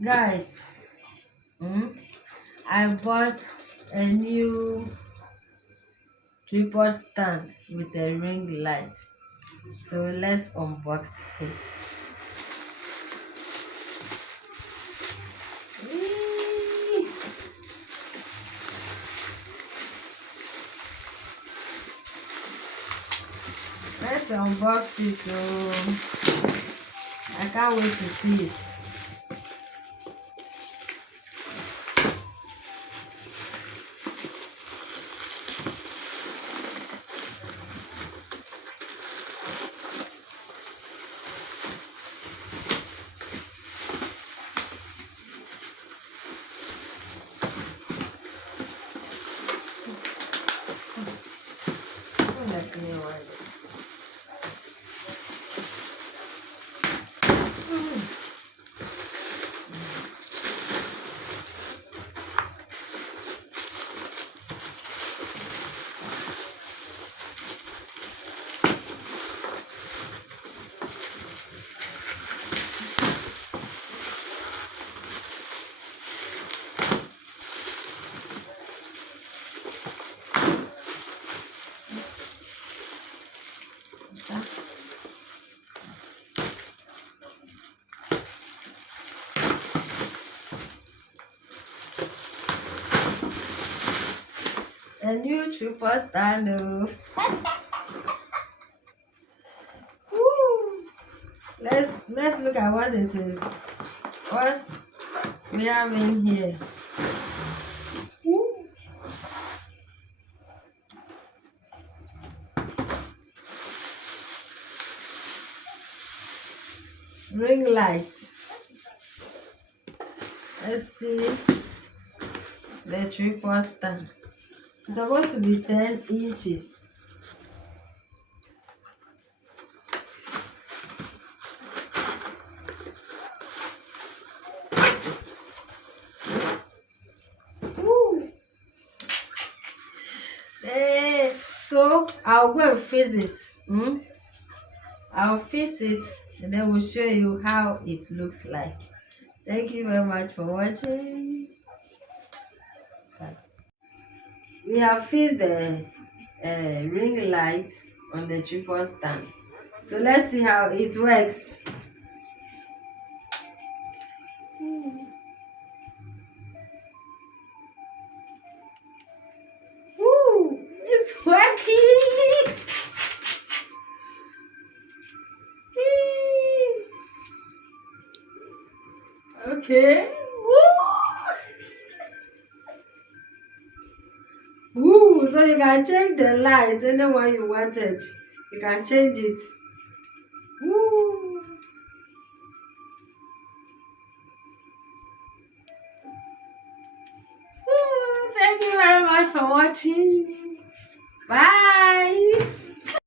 Guys, I bought a new tripod stand with a ring light. So let's unbox it. Eee! Let's unbox it. I can't wait to see it. Let me hold it. A new tripod stand. Woo! Let's look at what it is. What we have in here. Woo! Ring light. Let's see the tripod stand. It's supposed to be 10 inches. Woo! Eh, so I'll go and fix it. I'll fix it and then we'll show you how it looks like. Thank you very much for watching. We have fixed the ring light on the tripod stand. So let's see how it works. Woo! It's working! Okay. Woo! Woo! So you can change the light anyone you wanted. You can change it. Woo! Woo! Thank you very much for watching. Bye!